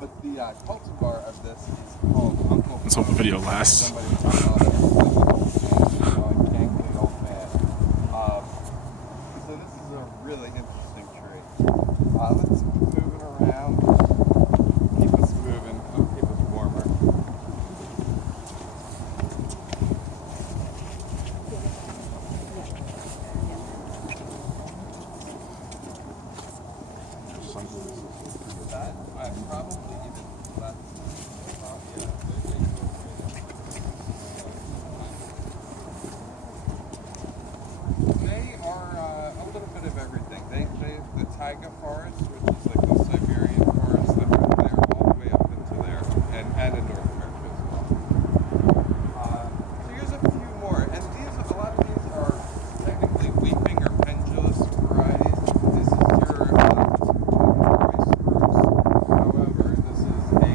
But the cultivar of this is called Uncle. Let's hope the video lasts. Somebody was talking about it. Gangly old man. So this is a really interesting tree. Let's keep moving around. Keep us moving. It'll keep us warmer. That I probably even left. They are a little bit of everything. They the taiga forest, which is like the Siberian forest, they're all the way up into there, and in North America as well. So here's a few more, and a lot of these are technically weeping or pendulous varieties. This is your Norway spruce. However, this is a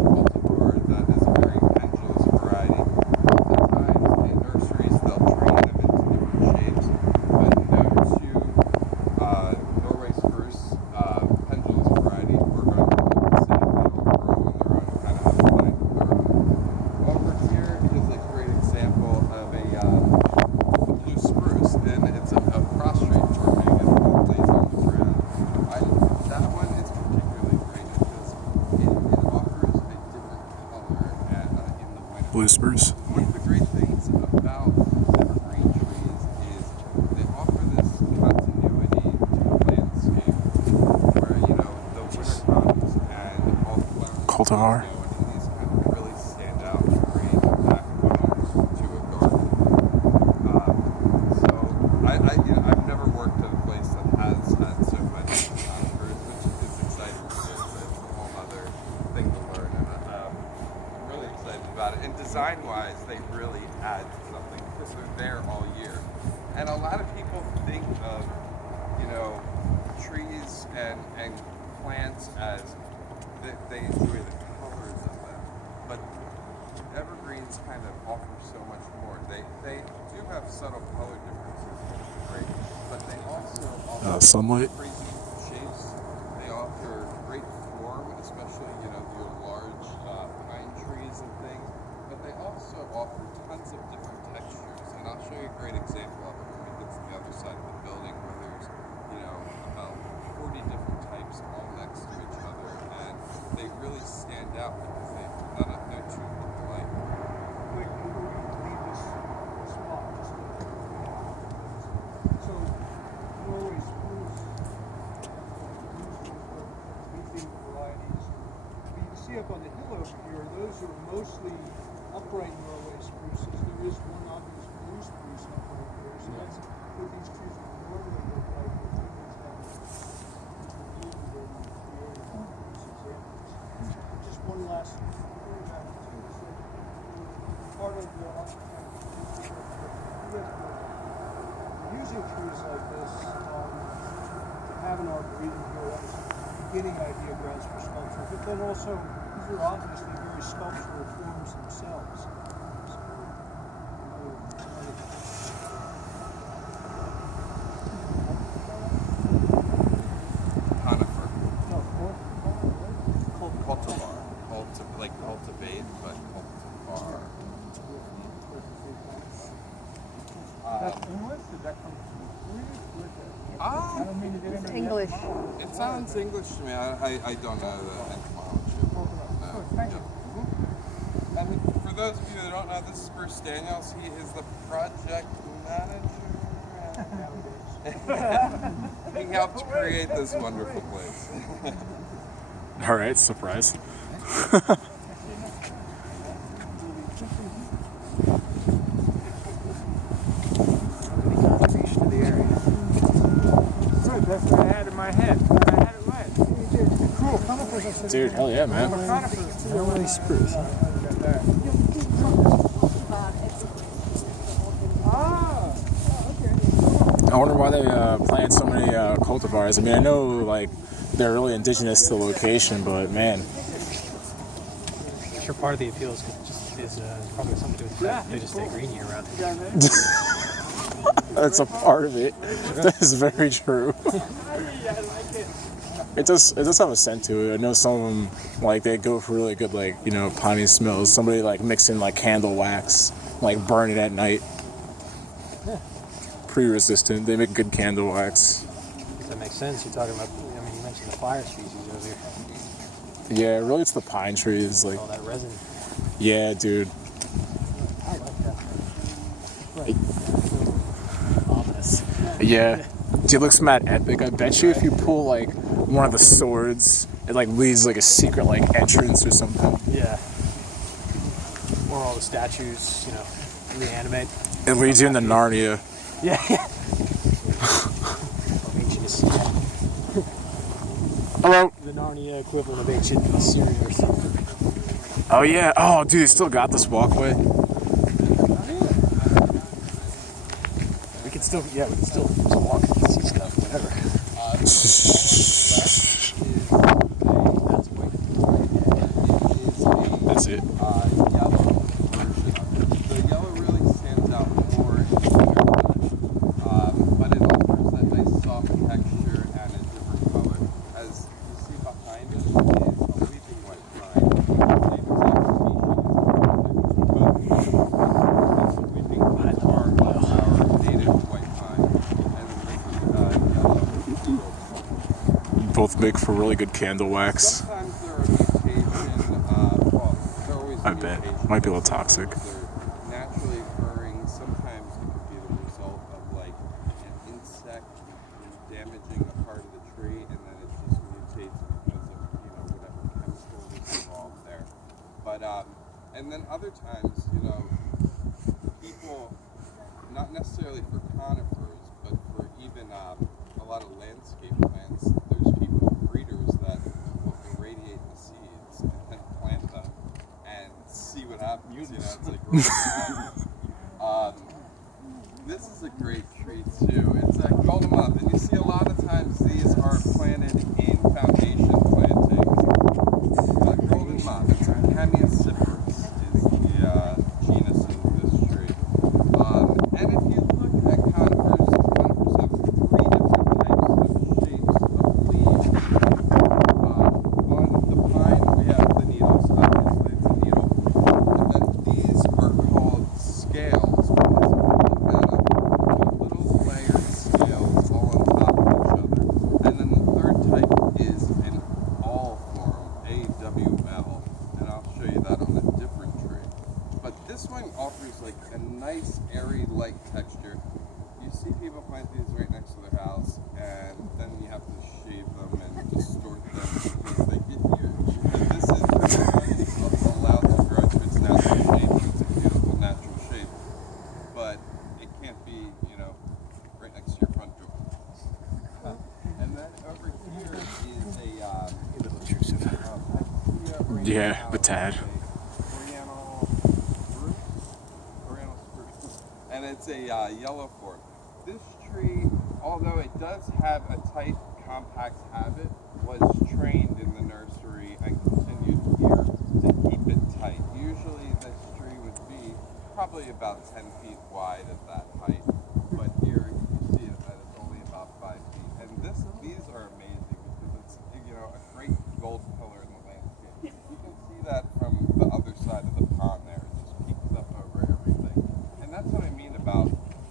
cultivar that is a very pendulous variety. Oftentimes in nurseries they'll train them into different shapes, but known to Norway spruce pendulous variety, we're going to see they'll grow on their own, kind of have a life of their own. Over here is a great example of a blue spruce, and it's a prostrate forming and it lays on the ground. That one is particularly great because it offers a different color in the winter. Blue spruce. One of the great things about evergreen trees is they offer this continuity to the landscape where, the winter comes and all the flowers Cultivar. and these kind of really stand out and create a backbone to a garden. I've never worked at a place that has had so much conifers, which is exciting too. It's a whole other thing to learn, and I'm really excited about it. And design-wise, they really add something because they're there all year. And a lot of people think of, trees and plants as they enjoy the colors of them, but evergreens kind of offer so much more. They do have subtle color differences, which is great, but they also offer Sunlight. crazy shapes. They offer great form, especially your large pine trees and things. But they also offer tons of different textures, and I'll show you a great example of it when we get to the other side of the building, where there's about 40 different types all next to each other, and they really stand out because no two look alike. Wait, can we leave this spot? So, Norway spruce, weeping varieties. But you can see up on the hill over here, those are mostly upright Norway spruces. There is one obvious blue spruce up over here. So that's what these trees would normally look like. Just one last part of the using trees like this to have an arboretum here. That was the beginning idea of Gounds for sculpture, but then also these are obviously very sculptural forms themselves. Conifer. No, Cultivar. Cultivate, but cultivar. English? Did that come from Swedish? It's English. It sounds English to me. I don't know the etymology. Thank you. And for those of you that don't know, this is Bruce Daniels. He is the project manager. He helped create this wonderful place. All right, surprise. Contribution to the area. Good, that's what I had in my head. I had it right. Cool. Conifers. Dude, hell yeah, man. Conifers. Norway spruce. I wonder why they plant so many cultivars. I mean, I know they're really indigenous to the location, but man, I'm sure part of the appeal is probably something to do with the fact that they just stay green year round. that's a part of it. That is very true. I like it. It does have a scent to it. I know some of them, like, they go for really good, like, you know, piney smells. Somebody, like, mix in, like, candle wax, like, burn it at night. Pretty resistant. They make good candle wax. That makes sense. You're talking about, I mean, you mentioned the fire species earlier. Yeah, really it's the pine trees, like, All that resin. yeah, dude. I like that. Right. Ominous. Yeah. Dude, it looks mad epic. I bet you if you pull, like, one of the swords, it, like, leads, like, a secret, like, entrance or something. Yeah. Or all the statues, you know, reanimate. It leads you into Narnia. Yeah. Of ancient Assyria. Hello. The Narnia equivalent of ancient Assyria or something. Oh, yeah. Oh, dude, they still got this walkway. We can still walk and see stuff, whatever. That's it. The yellow really stands out more in the but it offers that nice soft texture and a different color. As you see behind it is a weeping white pine. Same exact species, but this weeping pine are our native white pine, and this is yellow. Both make for really good candle wax. Sometimes there are mutation, well, they're always I bet. mutations. Might be a little toxic. They're naturally occurring. Sometimes it could be the result of like an insect damaging a part of the tree, and then it just mutates because of, you know, whatever chemical is involved there. But and then other times, you know, people, not necessarily for conifers, but for even a lot of landscape plants, there's people, breeders, that will irradiate the seeds and then plant them and see what happens. You know, it's like this is a great tree too. It's a golden muff, and you see a lot of times these are planted in foundation plantings. Golden muff, it's a Hemiacypris is the genus of this tree. And if you look at conifers have three different types of shapes of leaves. On the pine, we have the needles, obviously it's a needle. And then these are called scales, because if you look at them, they're little layered scales all on top of each other. And then the third type is an awl form, AWL, and I'll show you that on a different tree. But this one offers like a nice airy light texture. You see people plant these right next to their house, and then you have to shave them and distort them because they get huge. And this is allowed to grow to its natural shape. It's a beautiful natural shape, but it can't be, you know, right next to your front door. And then over here is a little intrusive. Yeah, a tad. Oriental spruce. And it's a yellow fork. This tree, although it does have a tight, compact habit, was trained in the nursery and continued here to keep it tight. Usually this tree would be probably about 10 feet wide at that height, but here you see that it's only about 5 feet. And these are amazing because it's, you know, a great gold pillar in the landscape. You can see that from the other side of the pond there. It just peeks up over everything. And that's what I mean about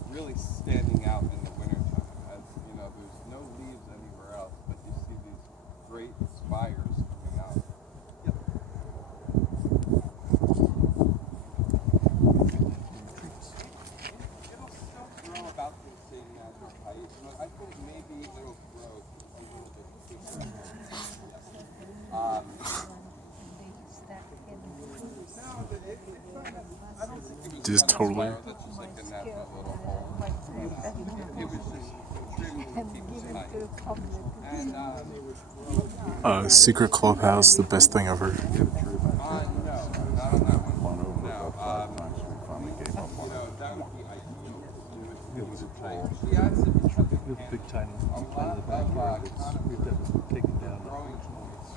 really standing out in the wintertime. As you know, there's no leaves anywhere else, but you see these great spires coming out. Yep. It'll still grow about the same natural height, but I think maybe it'll grow a little bit quicker. I don't think it was Just kind of totally. spiral, that's just like a natural little hole. It was just trimmed to keep it tight. And Secret clubhouse, the best thing ever. no, not on that one. No, you know, that would be ideal. It was a tight. She has it because it can. Big tiny A lot of we've never taken down. growing points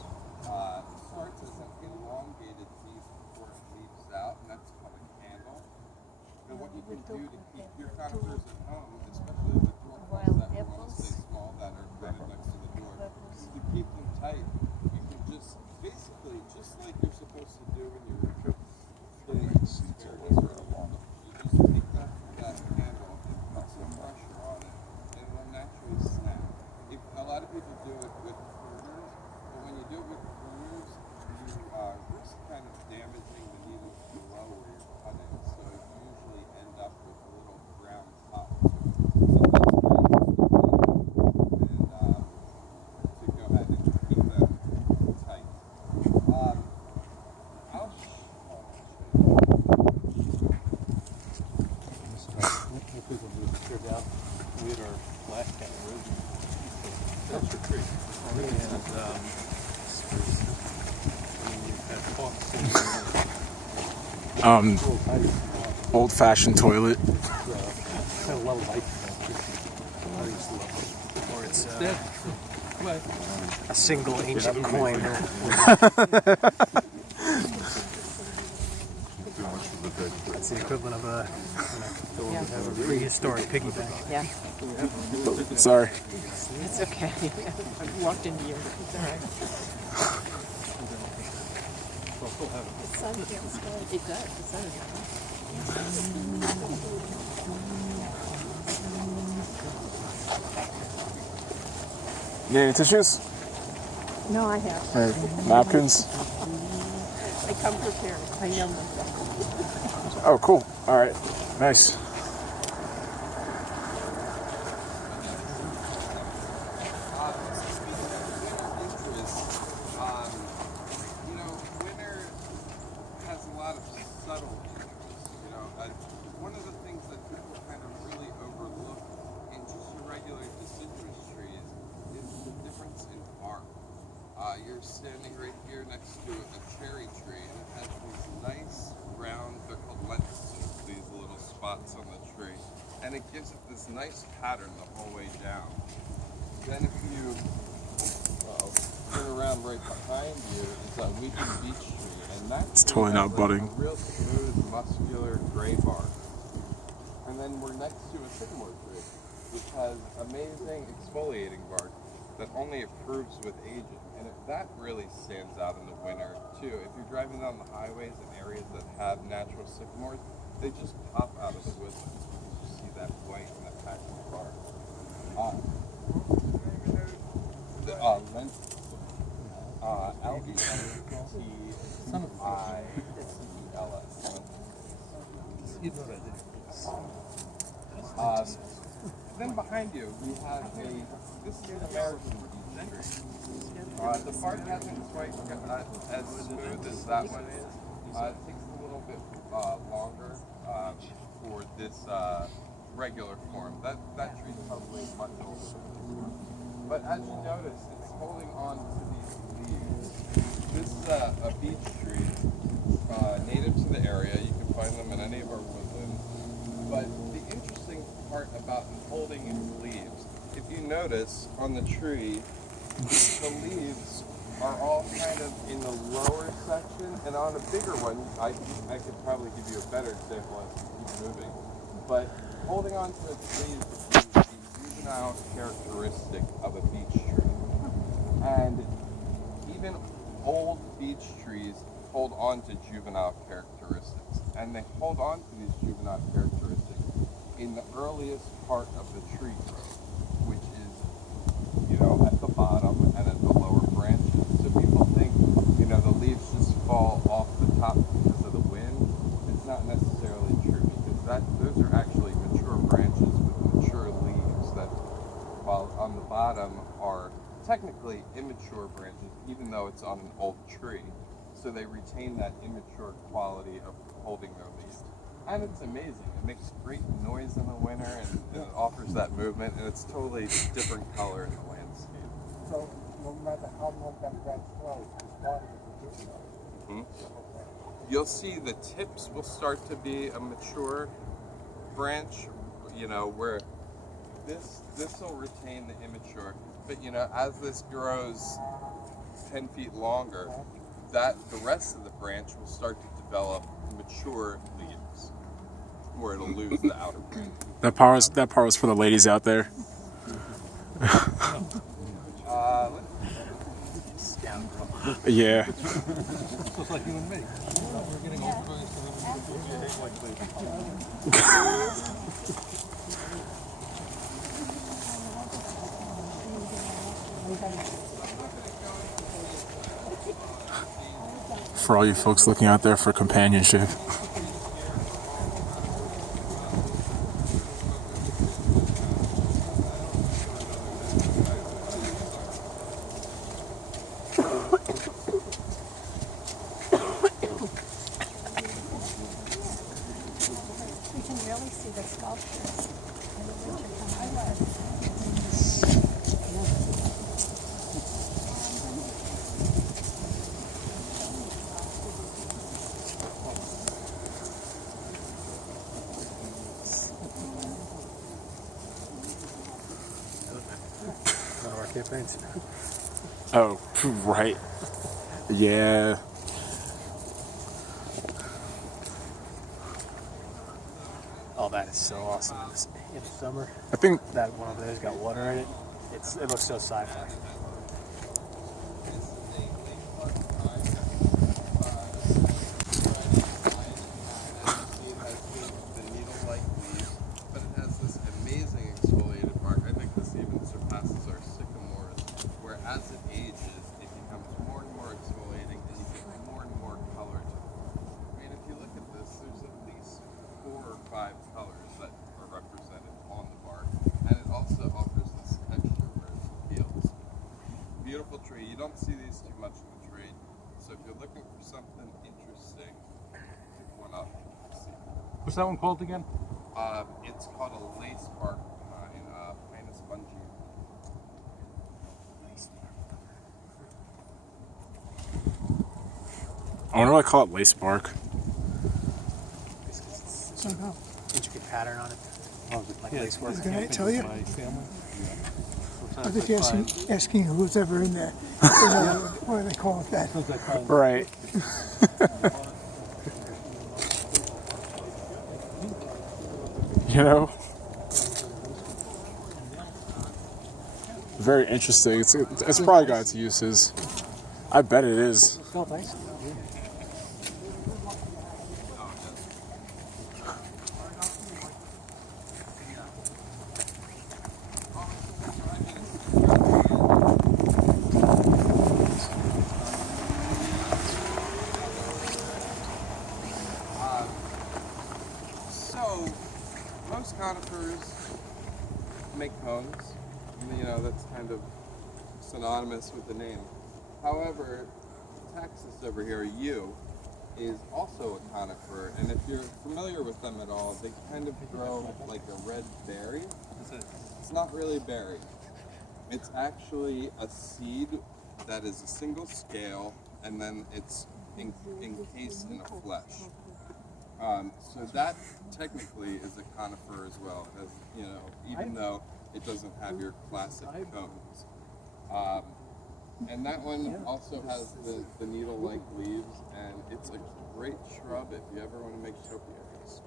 starts as an elongated piece before it leaves out, and that's called a candle. And what you can do to keep your conifers at home, especially the dwarf ones that we want to stay small, that are planted next to the door, is to keep tight, you can just basically, just like you're supposed to do when you're putting asparagus or along, you just take that handle and put some pressure on it, and it'll naturally snap. A lot of people do it with pruners, but when you do it with pruners, you risk kind of damaging the needles below where you're cutting, so you usually end up with a little round top to it. So that's why I use the pruners, and to go ahead and keep them tight. I'll People move the chair down. We had our black cat erosion. That's your tree. And Old-fashioned toilet. Kind of love life in that tree. I used to love it. or it's Dead. What? a single ancient coin. That's the equivalent of a prehistoric piggy bank. Yeah, Sorry. it's okay. I walked into you. It's all right. The sun feels good. It does. The sun is good. Need any tissues? No, I have. Or napkins? I come prepared. I know myself. Oh, cool. All right. Nice. Winter has a lot of subtle changes. One of the things that people kind of really overlook in just your regular deciduous trees is the difference in bark. You're standing right here next to a cherry tree, and it has these nice round, they're called lenticels, these little spots on the tree, and it gives it this nice pattern the whole way down. Then if you turn around right behind you is a weeping beech tree, and that's totally not budding. Real smooth, muscular gray bark. And then we're next to a sycamore tree, which has amazing exfoliating bark that only improves with aging. And that really stands out in the winter too. If you're driving down the highways in areas that have natural sycamores, they just pop out of the woodlands because you see that white and that patch of bark. L-E-N-T-I-C-E-L-S. You know that, didn't you? Then behind you, we have this is an American beech tree. The bark hasn't quite as smooth as that one is. It takes a little bit longer for this regular form. That tree's probably much older than this one. But as you notice, it's holding on to these leaves. This is a beech tree, native to the area. You can find them in any of our woodlands. But the interesting part about holding its leaves, if you notice on the tree, the leaves are all kind of in the lower section, and on a bigger one, I could probably give you a better example as we keep moving. But holding on to its leaves is the juvenile characteristic of a beech tree. And even old beech trees hold on to juvenile characteristics. And they hold on to these juvenile characteristics in the earliest part of the tree growth, which is, at the bottom and at the lower branches. So people think, the leaves just fall off the top because of the wind. It's not necessarily true because those are actually mature branches with mature leaves that, while on the bottom are technically immature branches, even though it's on an old tree. So they retain that immature quality of holding their leaves. And it's amazing. It makes great noise in the winter, and it offers that movement, and it's totally different color in the landscape. So no matter how long that branch grows, it's part of the juvenile. You'll see the tips will start to be a mature branch, where this will retain the immature. But as this grows 10 feet longer, the rest of the branch will start to develop mature leaves, where it'll lose the outer branch. That part was for the ladies out there. Yeah. Just like you and me. We're getting organized to behave like For all you folks looking out there for companionship. You can really see the sculptures in the winter time. One of our campaigns. Oh, right. Yeah. Oh, that is so awesome in the summer. I think That one over there's got water in it. It looks so sci-fi. The needle-like leaves, but it has this amazing exfoliated bark. I think this even surpasses our sycamores, where as it ages, it becomes more and more exfoliating, and you get more and more color to it. I mean, if you look at this, there's at least 4 or 5 colors that are represented on the bark, and it also offers this texture where it feels. Beautiful tree. You don't see these too much in the trade, so if you're looking for something interesting, pick one up. See. What's that one called again? It's called a lace bark pine, Pinus bungi. I wonder why I call it lace bark. Somehow. Intricate pattern on it. Like Yeah, lace work. Can I tell you? My family. I was just asking who's ever in there. What do they call it that? Right. You know? Very interesting. It's probably got its uses. I bet it is. Oh, thanks. So, most conifers make cones. You know, that's kind of synonymous with the name. However, Texas over here, yew, is also a conifer, and if you're familiar with them at all, they kind of grow like a red berry. It's not really a berry. It's actually a seed that is a single scale, and then it's encased in a flesh. So that technically is a conifer as well, as you know, even though it doesn't have your classic cones. And that one also has the needle-like leaves, and it's a great shrub if you ever want to make topiaries.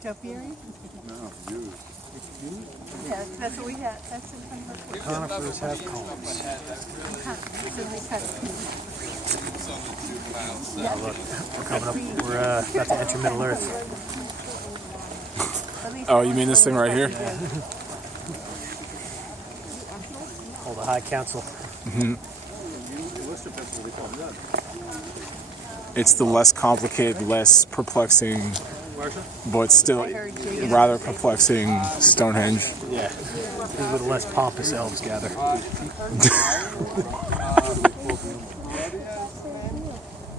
Topiary? No, you. Yeah, that's what we had. That's in front of us. Conifers have cones. So we cut it. Oh, look, we're coming up. We're about to enter Middle Earth. Oh, you mean this thing right here? Oh, the High Council. It's the less complicated, less perplexing, but still rather perplexing Stonehenge. Yeah. These are the less pompous elves gather.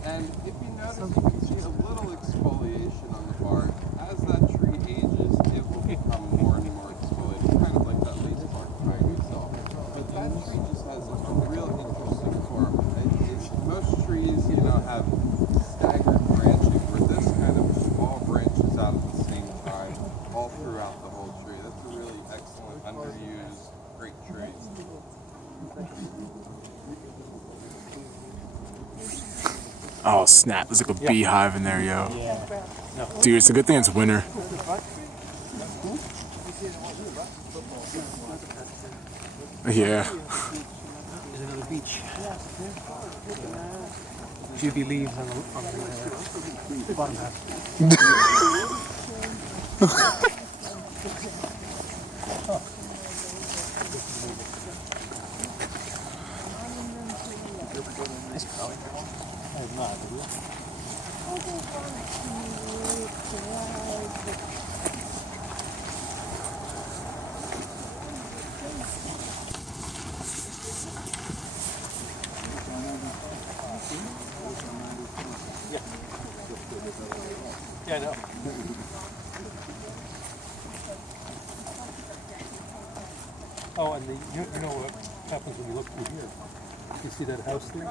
And if you notice, you can see a little exfoliation on the bark. As that tree ages, it will become more and more exfoliated, kind of like that lace bark pine itself. But that tree just has a real interesting form. Most trees, you know, have staggered branching, where this kind of all branches out at the same time, all throughout the whole tree. That's a really excellent, underused, great tree. Oh snap! There's like a beehive in there, yo. Yeah. Dude, it's a good thing it's winter. Yeah. There's another beach. Juvie leaves on the bottom half. Nice curly. I have not, have you? Yeah, I know. Oh, and you know what happens when you look through here? You see that house there? The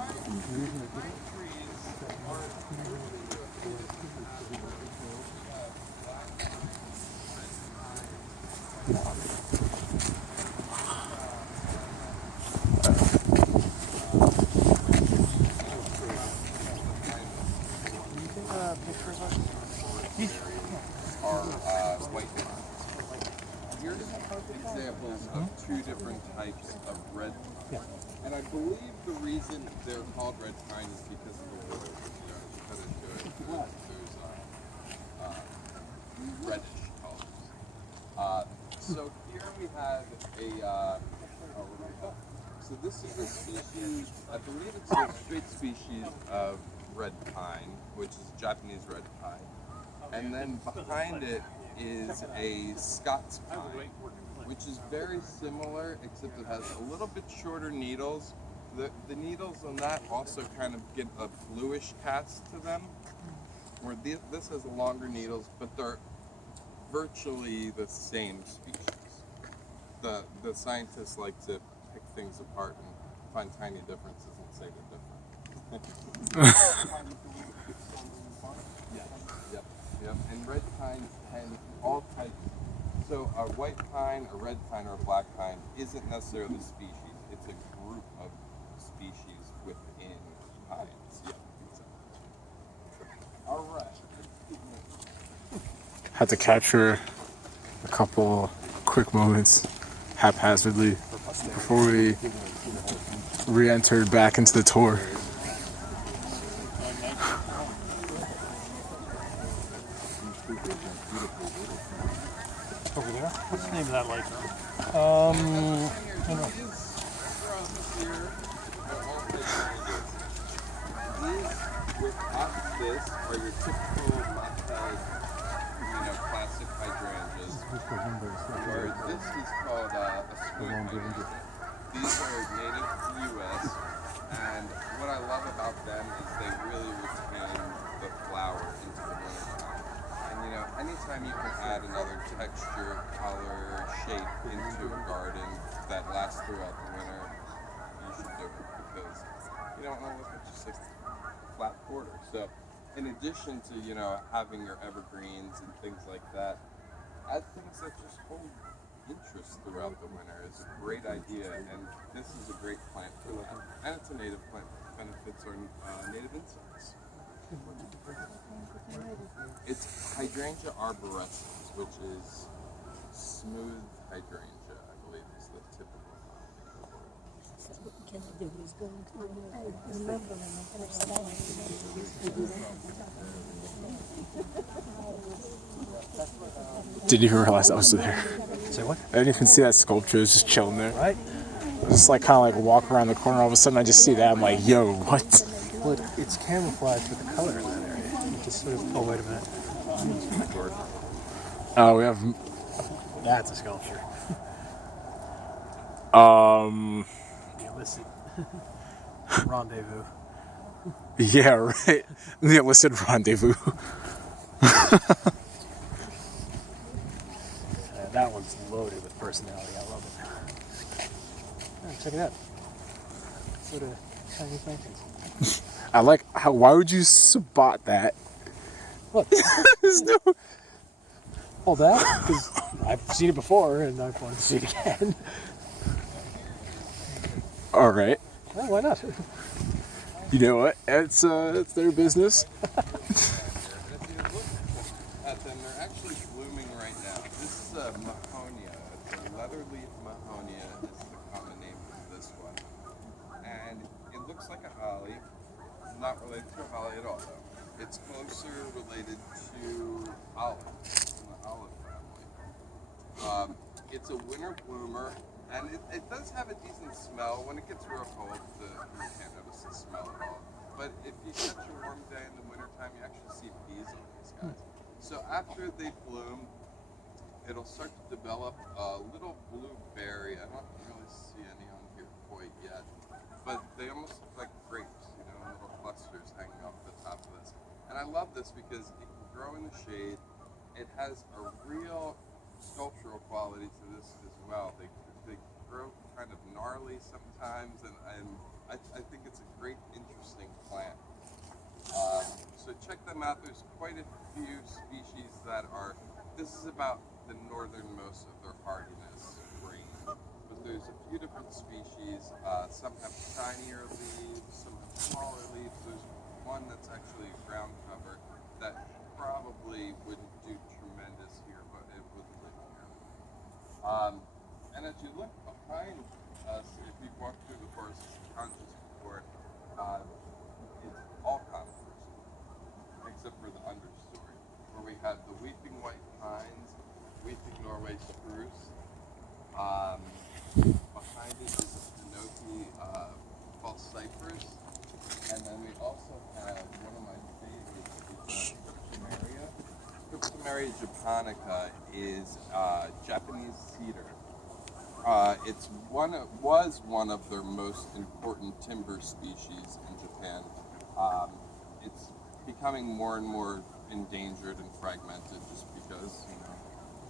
reason they did it? Are white pines. Here's examples of two different types of red pine. Yeah. And I believe the reason they're called red pine is because of the wood. Because there's reddish colors. So here we have so this is a species, I believe it's a straight species of red pine, which is Japanese red pine. And then behind it is a Scots pine, which is very similar, except it has a little bit shorter needles. The needles on that also kind of get a bluish cast to them, where this has longer needles, but they're virtually the same species. The scientists like to pick things apart and find tiny differences and say they're different. Yep. And red pine and all types. So a white pine, a red pine, or a black pine isn't necessarily a species. It's a group of species within pines. Yep. Exactly. All right. Had to capture a couple quick moments haphazardly before we re-entered back into the tour. Over there? What's the name of that lake? This are your typical mud-type, classic hydrangeas. Where this is called a spoon hydrangea. These are native to the U.S. and what I love about them is they really retain the flower into the wintertime. And anytime you can add another texture, color, shape into a garden that lasts throughout the winter, you should do it because you don't want to look at just a flat border. So in addition to, having your evergreens and things like that, add things that just hold interest throughout the winter is a great idea, and this is a great plant for that. And it's a native plant that benefits our native insects. It's Hydrangea arborescens, which is smooth hydrangea, I believe is the typical. Can I do is go into I remember when I first Didn't even realize I was there. Say what? I didn't even see that sculpture. It was just chilling there. Right? Just like kind of like walk around the corner. All of a sudden, I just see that. I'm like, yo, what? Well, it's camouflaged with the color in that area. You just sort of, oh, wait a minute. Oh, we have. That's a sculpture. The illicit rendezvous. Yeah, right. The illicit rendezvous. That one's loaded with personality. I love it. Oh, check it out. Sort of Chinese paintings. I like how. Why would you spot that? What? There's no. Hold that, because I've seen it before and I wanted to see it again. All right. Well, why not? You know what? It's their business. At them, they're actually blooming right now. This is a Mahonia. It's leatherleaf mahonia is the common name for this one. And it looks like a holly. It's not related to a holly at all, though. It's closer related to olive, from the olive family. It's a winter bloomer, and it does have a decent smell. When it gets real cold, you can't notice the smell at all. But if you catch a warm day in the wintertime, you actually see bees on these guys. So after they bloom, it'll start to develop a little blue berry. I don't really see any on here quite yet, but they almost look like grapes, you know, little clusters hanging off the top of this. And I love this because it can grow in the shade. It has a real sculptural quality to this as well. They grow kind of gnarly sometimes, and I think it's a great, interesting plant. So check them out. There's quite a few species that are, this is about the northernmost of their hardiness range. But there's a few different species. Some have shinier leaves, some have smaller leaves. There's one that's actually a ground cover that probably wouldn't do tremendous here, but it would live here. And as you look behind us, if you walk through the forest conscious before, it's all conifers, except for the understory, where we have the weeping white pines, weeping Norway spruce. Behind it is a Pinoki false cypress, and then we also have one of my favorites, Cryptomeria. Cryptomeria japonica is Japanese cedar. Was one of their most important timber species in Japan. It's becoming more and more endangered and fragmented just because, you know,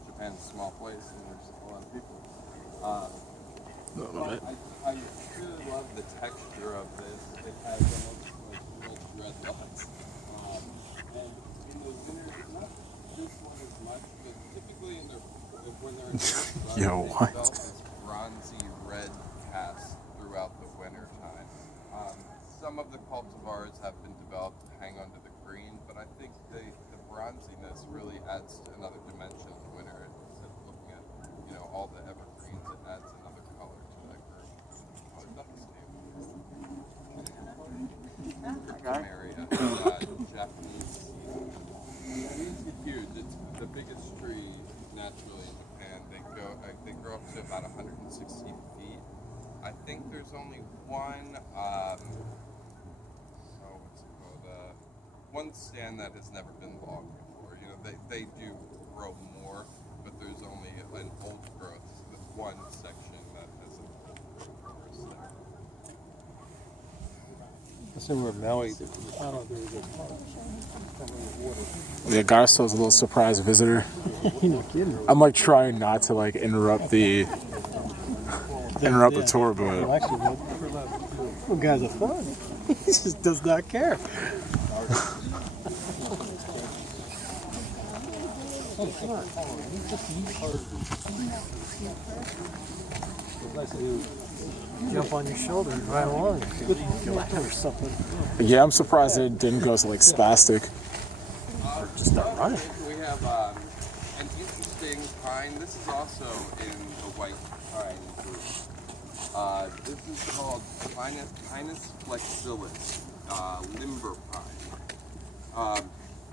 Japan's a small place and there's a lot of people. I really love the texture of this. It has almost like red dots. And in the winter, not this one as much, but typically when they're in the Yo, what? they develop this bronzy red cast throughout the winter time. Some of the cultivars have been developed to hang onto the green, but I think the bronziness really adds another dimension of winter. Instead of looking at, you know, all the evergreens, it adds another color to that group. Oh, it doesn't area, Japanese cedar. These get huge. It's the biggest tree naturally in Japan. They grow up to about 160 feet. I think there's only one. One stand that has never been logged before. You know, they do grow more, but there's only an old growth. There's one section that has an old growth forest there. That's where Maui. Yeah, Garsto's a little surprise visitor. No kidding. I'm like trying not to like interrupt the tour, but Actually, well, guys are fun. He just does not care. Oh, come on. Nice to do. Jump on your shoulder and ride along or something. yeah, I'm surprised it didn't go to like spastic. Or just start running. We have an interesting pine. This is also in the white pine group. This is called Pinus flexilis, limber pine.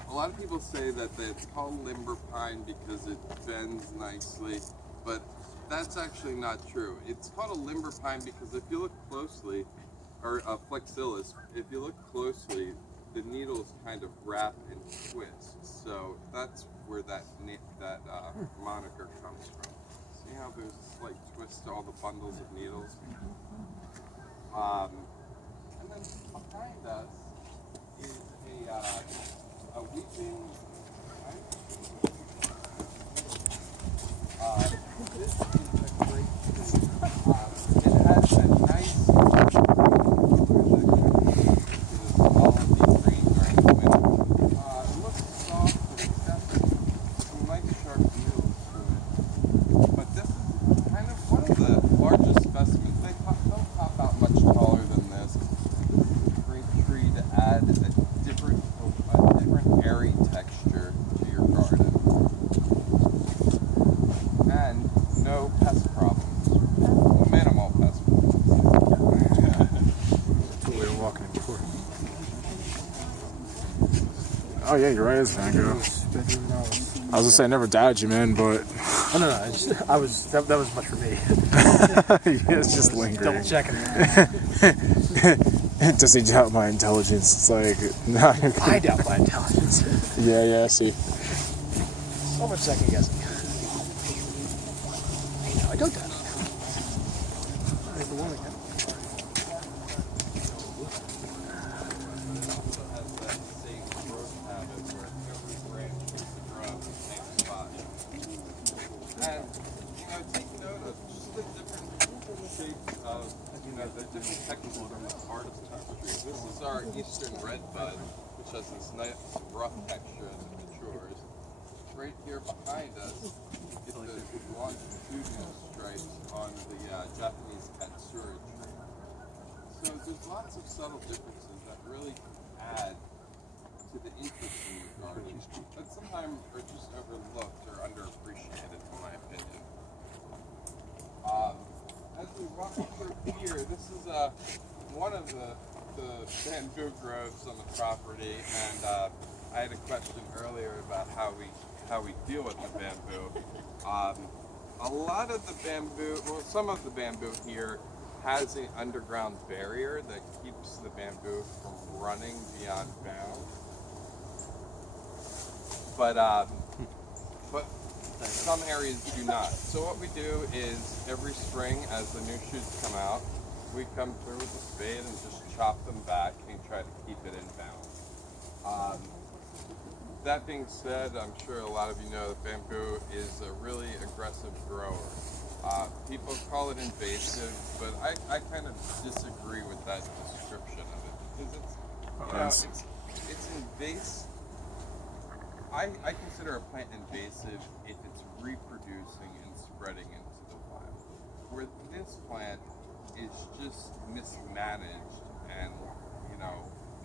A lot of people say that it's called limber pine because it bends nicely, but that's actually not true. It's called a limber pine because if you look closely, or a flexilis, if you look closely, the needles kind of wrap and twist. So that's where that moniker comes from. See how there's a slight twist to all the bundles of needles? And then behind us is a weeping pine. This is a great tree. It has a nice color all of the green during the winter. It looks soft, but it's got some nice sharp needles to it. But this is kind of one of the largest specimens. They don't pop out much taller than this. This is a great tree to add a different airy texture to your garden. And pest problems. Well, minimal pest problems. That's what we were walking in before. Oh yeah, you're right. It's Van Gogh. Bedroom knowledge. I was gonna say I never doubted you, man, but Oh no, that was much for me. it's just lingering. Double checking. Does he doubt my intelligence? It's like, no. I doubt my intelligence. Yeah, I see. So much second guessing. No, I don't doubt it. There's the one again. Also has that same growth habit where every branch needs to grow in the same spot. And, take note of just the different shapes of, the different textures from the part of the country. This is our eastern red bud, which has this nice rough texture as it matures. Right here behind us is the longitudinal stripes on the Japanese katsuri tree. So there's lots of subtle differences that really add to the interest in the garden, but sometimes are just overlooked or underappreciated, in my opinion. As we walk through here, this is one of the bamboo groves on the property, and I had a question earlier about how we deal with the bamboo. A lot of the bamboo, well, some of the bamboo here has an underground barrier that keeps the bamboo from running beyond bounds. But some areas do not. So what we do is every spring, as the new shoots come out, we come through with a spade and just chop them back and try to keep it in bounds. That being said, I'm sure a lot of you know that bamboo is a really aggressive grower. People call it invasive, but I kind of disagree with that description of it, because it's invasive. I consider a plant invasive if it's reproducing and spreading into the wild. Where this plant is just mismanaged and,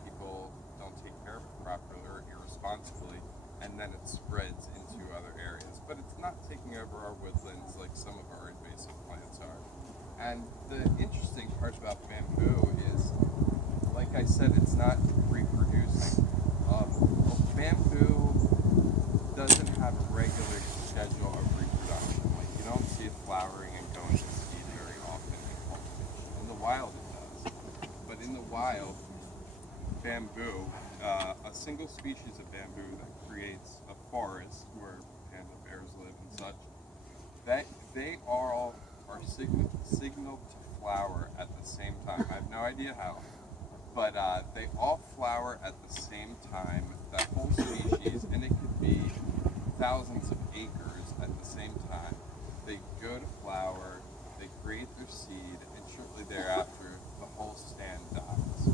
people don't take care of it properly or irresponsibly, and then it spreads into other areas. But it's not taking over our woodlands like some of our invasive plants are. And the interesting part about bamboo is, like I said, it's not reproducing. Bamboo doesn't have a regular schedule of reproduction. Like, you don't see it flowering and going to seed very often in cultivation. In the wild it does. But in the wild, bamboo, a single species of bamboo that creates a forest where panda bears live and such, that they all are signaled to flower at the same time. I have no idea how, but they all flower at the same time, that whole species, and it could be thousands of acres at the same time. They go to flower, they create their seed, and shortly thereafter, the whole stand dies.